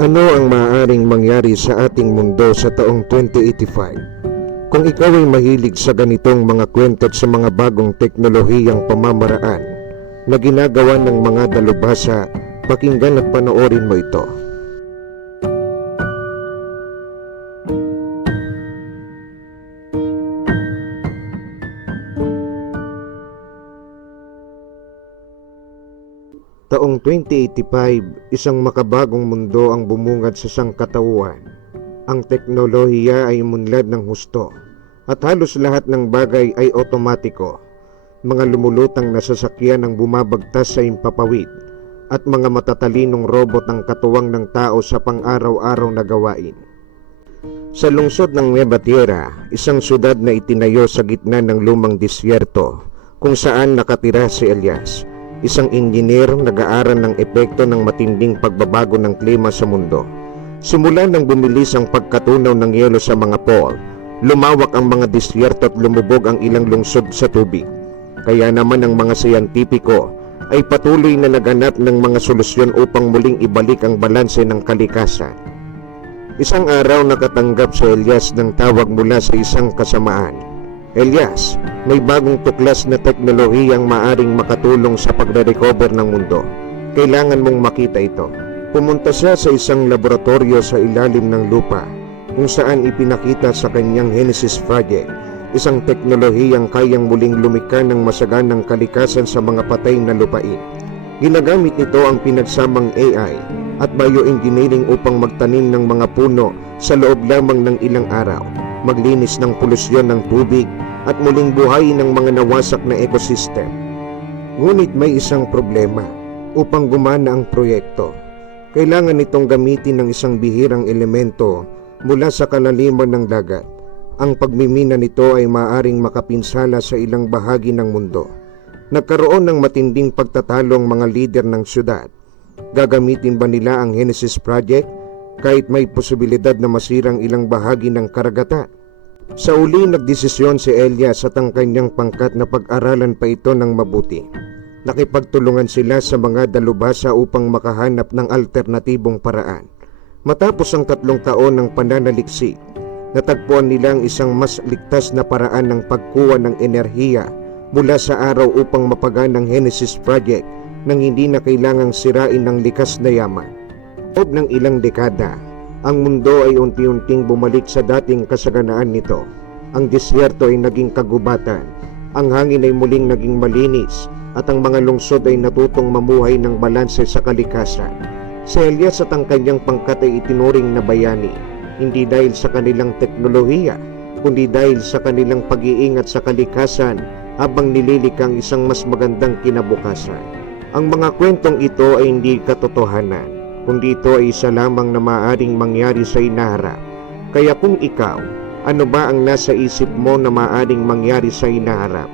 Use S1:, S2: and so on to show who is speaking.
S1: Ano ang maaaring mangyari sa ating mundo sa taong 2085? Kung ikaw ay mahilig sa ganitong mga kwento at sa mga bagong teknolohiyang pamamaraan na ginagawa ng mga dalubhasa, pakinggan at panoorin mo ito. Taong 2085, isang makabagong mundo ang bumungad sa sangkatauhan. Ang teknolohiya ay munlad ng husto at halos lahat ng bagay ay otomatiko. Mga lumulutang na sasakyan ang bumabagtas sa impapawid at mga matatalinong robot ang katuwang ng tao sa pang-araw-araw na gawain. Sa lungsod ng Nueva Tierra, isang syudad na itinayo sa gitna ng lumang disyerto kung saan nakatira si Elias, isang engineer nag-aaral ng epekto ng matinding pagbabago ng klima sa mundo. Simula nang bumilis ang pagkatunaw ng yelo sa mga pole, lumawak ang mga disyerto at lumubog ang ilang lungsod sa tubig. Kaya naman ang mga siyentipiko ay patuloy na naganap ng mga solusyon upang muling ibalik ang balanse ng kalikasan. Isang araw nakatanggap si Elias ng tawag mula sa isang kasamaan. Elias, may bagong tuklas na teknolohiyang maaring makatulong sa pagre-recover ng mundo. Kailangan mong makita ito. Pumunta siya sa isang laboratorio sa ilalim ng lupa kung saan ipinakita sa kanyang Genesis Project isang teknolohiyang kayang muling lumika ng masaganang kalikasan sa mga patay na lupain. Ginagamit nito ang pinagsamang AI at bioengineering upang magtanim ng mga puno sa loob lamang ng ilang araw, maglinis ng polusyon ng tubig at muling buhayin ng mga nawasak na ekosistem. Ngunit may isang problema. Upang gumana ang proyekto, kailangan itong gamitin ng isang bihirang elemento mula sa kalaliman ng dagat. Ang pagmimina nito ay maaring makapinsala sa ilang bahagi ng mundo. Nagkaroon ng matinding pagtatalo ang mga lider ng syudad. Gagamitin ba nila ang Genesis Project kahit may posibilidad na masirang ilang bahagi ng karagatan? Sa uli nagdesisyon si Elias at ang kanyang pangkat na pag-aralan pa ito ng mabuti. Nakipagtulungan sila sa mga dalubhasa upang makahanap ng alternatibong paraan. Matapos ang tatlong taon ng pananaliksik, natagpuan nilang isang mas ligtas na paraan ng pagkuha ng enerhiya mula sa araw upang mapagan ang Genesis Project nang hindi na kailangang sirain ng likas na yaman. Loob ng ilang dekada, ang mundo ay unti-unting bumalik sa dating kasaganaan nito. Ang disyerto ay naging kagubatan, ang hangin ay muling naging malinis, at ang mga lungsod ay natutong mamuhay ng balanse sa kalikasan. Si Elias at ang kanyang pangkat ay itinuring na bayani, hindi dahil sa kanilang teknolohiya, kundi dahil sa kanilang pag-iingat sa kalikasan habang nililikang isang mas magandang kinabukasan. Ang mga kwentong ito ay hindi katotohanan, kundi ito ay isa lamang na maaaring mangyari sa inaharap. Kaya kung ikaw, ano ba ang nasa isip mo na maaaring mangyari sa inaharap?